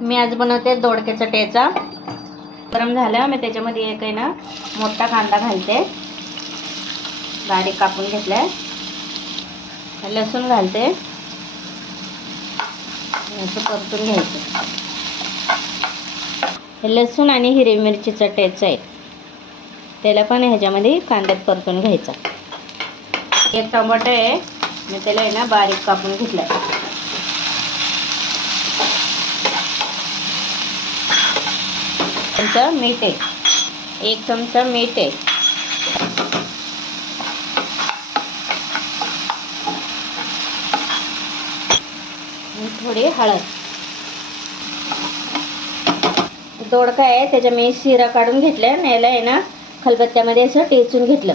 मी आज बनवते दोडक्याचा ठेचा। गरम झालं, मी त्याच्यामध्ये एक आहे ना मोठा कांदा घालते, बारीक कापून घेतलाय। लसूण घालते, असं परतून घ्यायचं। हे लसूण आणि हिरवी मिरचीचा ठेचा आहे, त्याला पण ह्याच्यामध्ये कांद्यात परतून घ्यायचा। एक टमाटर आहे, मी त्याला आहे ना बारीक कापून घेतलाय। चमचा मीठ आहे, 1 चमचा मीठ आहे, थोडी हळद। दोडका आहे, त्याच्या मी शिरा काढून घेतल्या, याला आहे ना खलबत्त्यामध्ये असं टेचून घेतलं।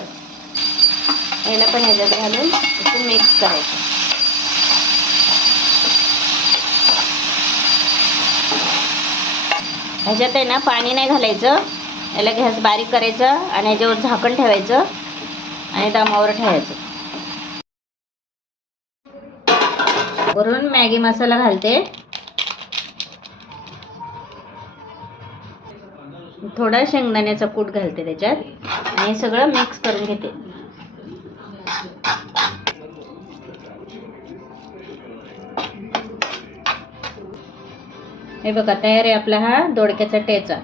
याला पण ह्याच्यात घालून असं मिक्स करायचं। ह्याच्यात आहे ना पाणी नाही घालायचं, याला गॅस बारीक करायचं आणि ह्याच्यावर झाकण ठेवायचं आणि दमावर ठेवायचं। वरून मॅगी मसाला घालते, थोडा शेंगदाण्याचा कूट घालते त्याच्यात आणि सगळं मिक्स करून घेते। हे बघा, तयार आहे आपला हा दोडक्याचा ठेचा।